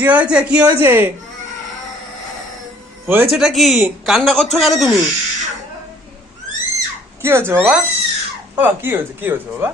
কি হয়েছে কি হয়েছে? হয়েছেটা কি? কান্না করছো কেন তুমি? কি হয়েছে বাবা? বাবা কি হয়েছে কি হয়েছে বাবা?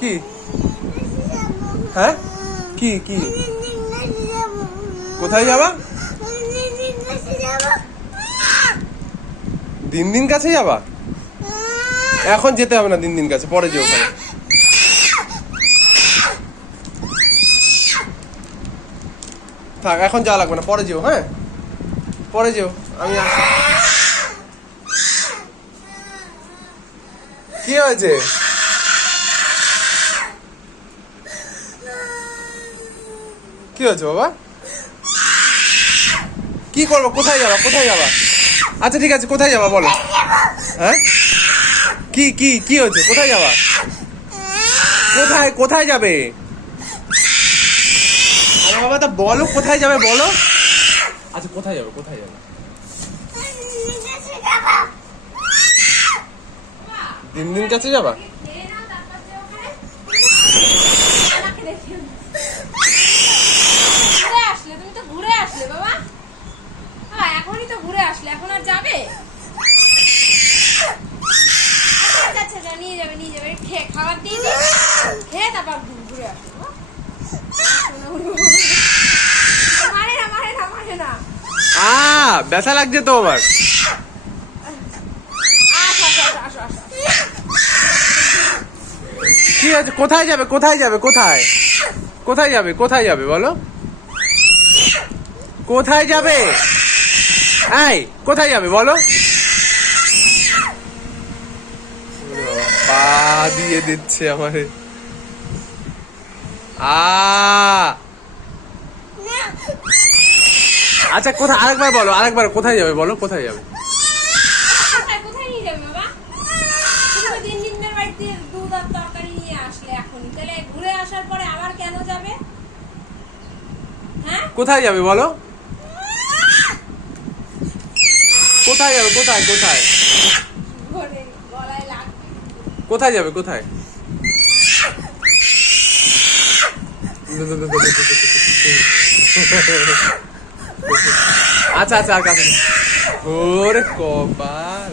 কি? হ্যাঁ কি কি? কোথায় যাবা? দিন দিন কাছে যাবা? এখন যেতে হবে না দিন দিন কাছে, পরে যেও ওখানে। থাক, এখন যাওয়া লাগবে না, পরে যেও। হ্যাঁ পরে যেও, আমি আসি। কি হয়েছে? কি হয়েছে বাবা? কি করবো? কোথায় যাবা কোথায় যাবা? আচ্ছা ঠিক আছে, কোথায় যাবা বলো? হ্যাঁ কি কি কি হয়েছে? কোথায় যাবা? কোথায় কোথায় যাবে? আরে বাবা তা বলো কোথায় যাবে বলো। আচ্ছা কোথায় যাবে কোথায় যাবে? দিন দিন কাছে যাবা? এখনই তো ঘুরে আসলে, এখন আর যাবে? আচ্ছা নিয়ে যাবে নিয়ে যাবে, খাবার দিয়ে দিই, খেয়ে তারপর ঘুরে আসবো। মারে না মারে না মারে না। ব্যথা লাগছে তো আমার। কি আছে? কোথায় যাবে কোথায় যাবে কোথায়? কোথায় যাবে কোথায় যাবে বলো? কোথায় যাবে? এই কোথায় যাবে বলো? পা দিয়ে দিচ্ছে আমারে। আচ্ছা কোথায়, আরেকবার বলো, আরেকবার কোথায় যাবে বলো, কোথায় যাবে? কোথায় নিয়ে যাবে বাবা? তুমি তো দিন দিনের বাড়িতে দুধ আর তরকারি নিয়ে আসলে এখনই, তাহলে ঘুরে আসার পরে আবার কেন যাবে? হ্যাঁ কোথায় যাবে বলো? কোথায় যাবে কোথায় কোথায়? গলায় লাগবে। কোথায় যাবে কোথায়? আচ্ছা আচ্ছা আর কাছে। ওরে কপাল।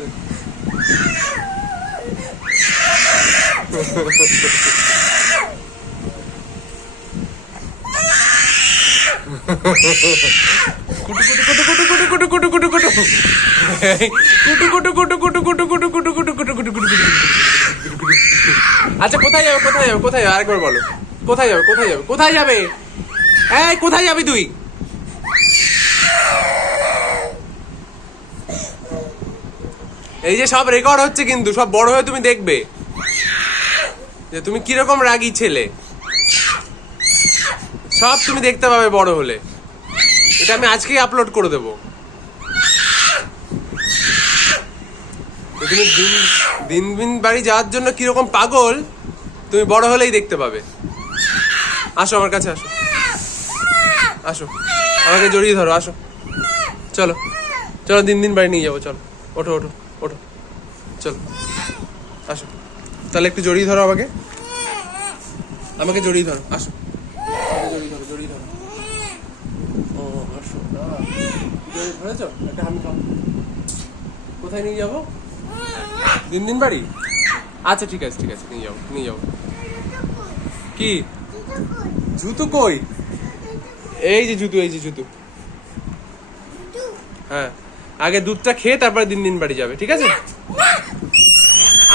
আচ্ছা কোথায় যাবে কোথায় যাবে কোথায় যাবে আরেকবার বলো। কোথায় যাবে কোথায় যাবে কোথায় যাবে? এই কোথায় যাবি তুই? এই যে সব রেকর্ড হচ্ছে কিন্তু, সব বড় হয়ে তুমি দেখবে যে তুমি কিরকম রাগী ছেলে। সব তুমি দেখতে পাবে বড় হলে। এটা আমি আজকেই আপলোড করে দেবো। তুমি দিন দিন দিন বাড়ি যাওয়ার জন্য কিরকম পাগল তুমি বড় হলেই দেখতে পাবে। আসো আমার কাছে আসো, আসো আমাকে জড়িয়ে ধরো, আসো চলো চলো দিন দিন বাড়ি নিয়ে যাবো, চলো ওঠো ওঠো ওঠো চলো আসো। তাহলে একটু জড়িয়ে ধরো আমাকে, আমাকে জড়িয়ে ধরো, আসো জড়িয়ে ধরো জড়িয়ে ধরো। ও আসো না, জড়িয়ে ধরেছো? একটা হামি খাও। কোথায় নিয়ে যাবো? দিন দিন বাড়ি? আচ্ছা ঠিক আছে ঠিক আছে, নিয়ে যাবো নিয়ে যাবো। কি জুতো কই? এই যে জুতো, এই যে জুতো। হ্যাঁ আগে দুধটা খেয়ে তারপরে দিন দিন বাড়ি যাবে, ঠিক আছে?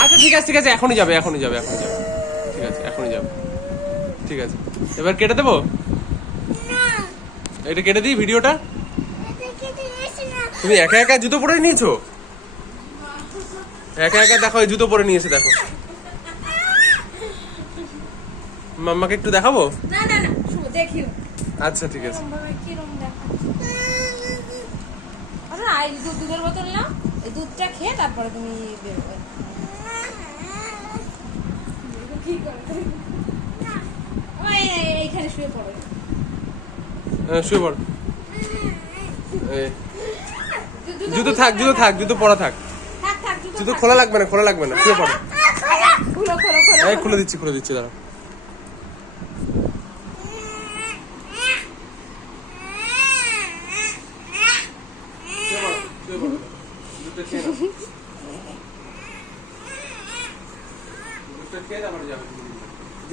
আচ্ছা ঠিক আছে ঠিক আছে, এখনই যাবে এখনই যাবে এখনই যাবে, ঠিক আছে এখনই যাবে, ঠিক আছে। এবার কেটে দেবো? এটা কেটে দিই ভিডিওটা? তুমি একা একা জুতো পরে নিয়েছো? একা একা দেখো, এই জুতো পরে নিয়েছে দেখো। মাম্মাকে একটু দেখাবো? না না না, শুধু দেখিও। আচ্ছা ঠিক আছে। আই দুধের বোতল নাও, এই দুধটা খেয়ে তারপরে তুমি বেরোবে। কি করবে? এইখানে শুয়ে পড়ো। শুয়ে পড়ো। জুতো থাক জুতো থাক, জুতো পরা থাক, জুতো খোলা লাগবে না খোলা লাগবে না, শুয়ে পড়ো। খুলে দিচ্ছি দাঁড়াও।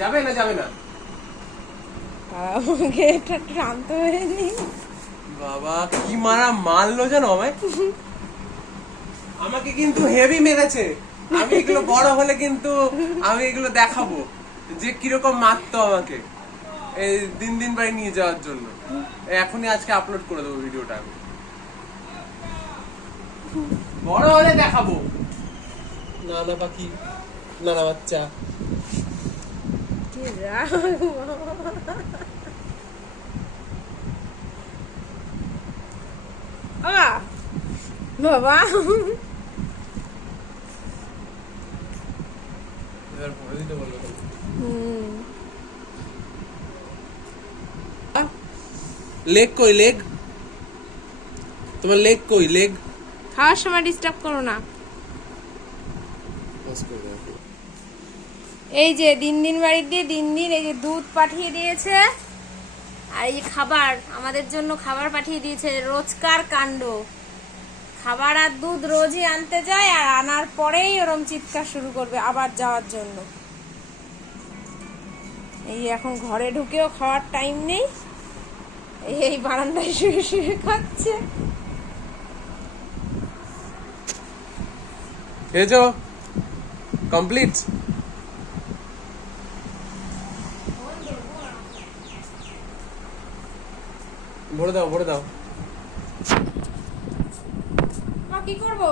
যাবে না যাবে না? আমাকে এটা টানতে হয়নি। বাবা কি মারা মারলো জানো আমায়, আমাকে কিন্তু হেভি মেরেছে। আমি এগুলো বড় হলে কিন্তু আমি এগুলো দেখাবো যে কিরকম মারতো আমাকে এই দিন দিন বাড়ি নিয়ে যাওয়ার জন্য। এখনই আজকে আপলোড করে দেবো ভিডিওটা, আমি বড় হলে দেখাবো। নানা পাখি, নানা বাচ্চা। কি রাগ বাবা, বাবা এবার ভরে দিতে বলবো। লেগ কই, লেগ? তোমার লেগ কই, লেগ? খাওয়ার সময় ডিস্টার্ব করো না। এই যে দিন দিন বাড়ি দিয়ে দিন দিন এই যে দুধ পাঠিয়ে দিয়েছে, আর এই যে খাবার আমাদের জন্য খাবার পাঠিয়ে দিয়েছে। রোজকার কাণ্ড, খাবার আর দুধ রোজই আনতে যায়, আর আনার পরেই ওরম চিৎকার শুরু করবে আবার যাওয়ার জন্য। এই এখন ঘরে ঢুকেও খাওয়ার টাইম নেই, এই বারান্দায় শুয়ে শুয়ে খাচ্ছে। খেয়েছো? কমপ্লিট? ভরে দাও, ভরে দাও। কি করবো,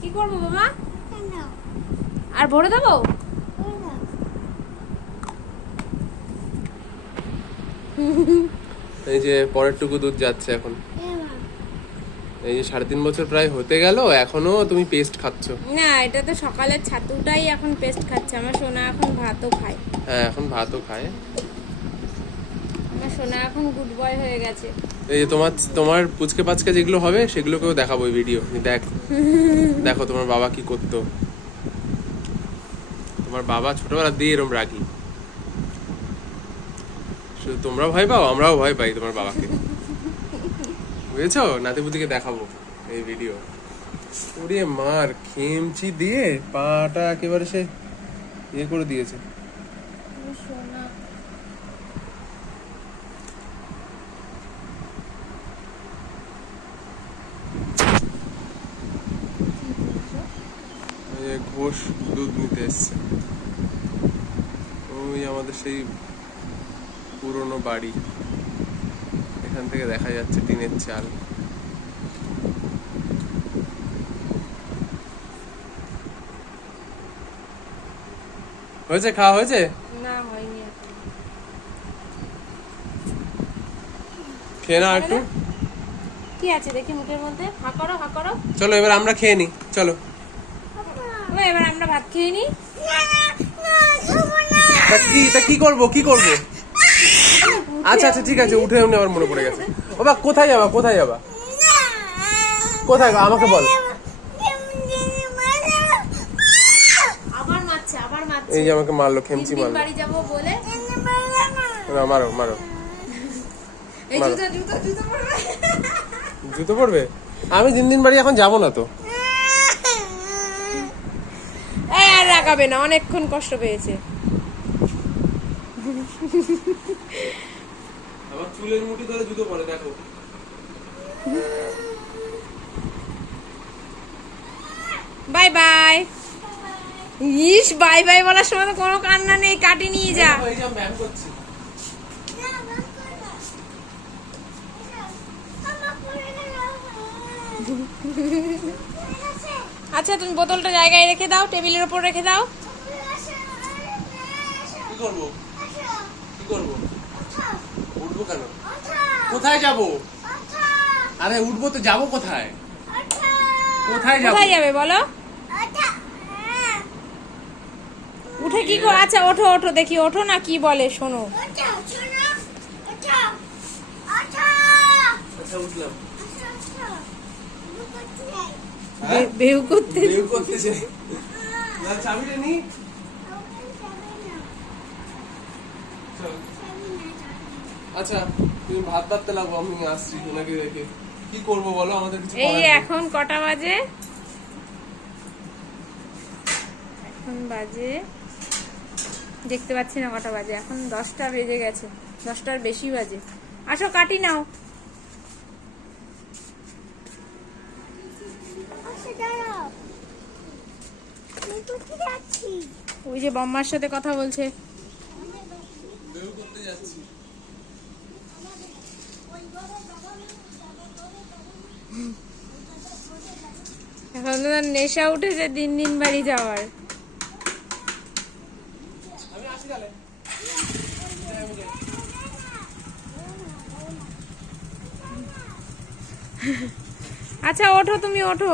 কি করবো বাবা? আর ভরে দেবো? এই যে পরের টুকু দুধ যাচ্ছে এখন। এই যে 3.5 বছর প্রায় হতে গেল, এখনো তুমি পেস্ট খাচ্ছ। না, এটা তো সকালের ছাতুটাই এখন পেস্ট খাচ্ছে। আমার সোনা এখন ভাতও খায়। হ্যাঁ, এখন ভাতও খায়। আমার সোনা এখন গুড বয় হয়ে গেছে। এই যে তোমার পুচকে পাচকে যেগুলো হবে সেগুলোকেও দেখাবো এই ভিডিও। দেখ, দেখো তোমার বাবা কি করতো। তোমার বাবা ছোটবেলা দিয়ে এরকম রাগি, শুধু তোমরা ভয় পাও, আমরাও ভয় পাই তোমার বাবাকে, বুঝেছো? নাতিপুতিকে দেখাবো এই ভিডিও। ওরে মার, খেমচি দিয়ে পাটা একেবারে সে ইয়ে করে দিয়েছে। সোনা ঘোষ দুধ নিতে এসছে। ওই আমাদের সেই পুরনো বাড়ি, এখান থেকে দেখা যাচ্ছে টিনের চাল। হয়েছে, খাওয়া হয়েছে? না, হয়নি এখন। খেয়ে নাও একটু। কি আছে দেখি মুখের মধ্যে? হা করো, হা করো। চলো এবার আমরা খেয়ে নি, চলো। এবার আমরা ভাত খেয়ে নি। তা কি করবো, কি করবো? আচ্ছা আচ্ছা ঠিক আছে, উঠে এমনি আবার মনে পড়ে গেছে। বাবা কোথায় যাবা, কোথায় যাবা, কোথায় গো? আমাকে বল। আবার মারছে, আবার মারছে। এই যে আমাকে মারলো, খেমচি মারলো। বাড়ি যাবো বলে। না, মারো মারো। এই জুতো জুতো জুতো পরবে। জুতো পরবে? আমি দিন দিন বাড়ি এখন যাবো না তো। আর রাগাবে না, অনেকক্ষণ কষ্ট পেয়েছে। আমার চুলের মুঠি ধরে জুতো পরে, দেখো। Bye bye. ইস, বাই বাই বলার সময় তো কোনো কান্না নেই, কাটি নিয়ে যা। এই যে আমি ব্যায়াম করছি। আচ্ছা, তুমি বোতলটা জায়গায় রেখে দাও, টেবিলের উপর রেখে দাও। কি করবো, কি করবো? উঠবো কেন? কোথায় যাবো? আরে উঠবো তো, যাবো কোথায়? কোথায় যাবো? কোথায় যাবে বলো? উঠে কি গো? আচ্ছা ওঠো ওঠো, দেখি ওঠো না, কি বলে শোনো। আচ্ছা উঠলাম। বেউ করতে বেউ করতেছে। না চাবিটা নি। চল। আচ্ছা তুমি ভাত ভাততে লাগো, আমি আসছি ওনাকে রেখে। কি করবো বলো, আমাদের কিছু এই করার নেই। এখন কটা বাজে? এখন বাজে দেখতে পাচ্ছি না কটা বাজে, এখন 10টা বেজে গেছে, 10টার বেশি বাজে। আসো কাটি নাও। ওই যে বম্মার সাথে কথা বলছে। এখন তো তার নেশা উঠেছে দিন দিন বাড়ি যাওয়ার। আচ্ছা ওঠো, তুমি ওঠো।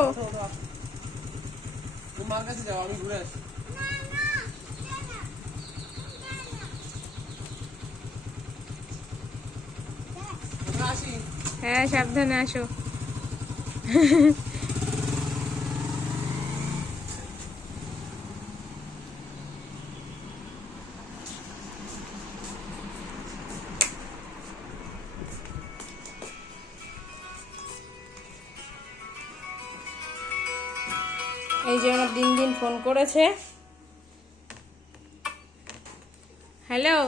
মার কাছে যাও, আমি ঘুরে আসি। আসি। হ্যাঁ সাবধানে আসো। এই যে আমার দিন দিন ফোন করেছে। হ্যালো।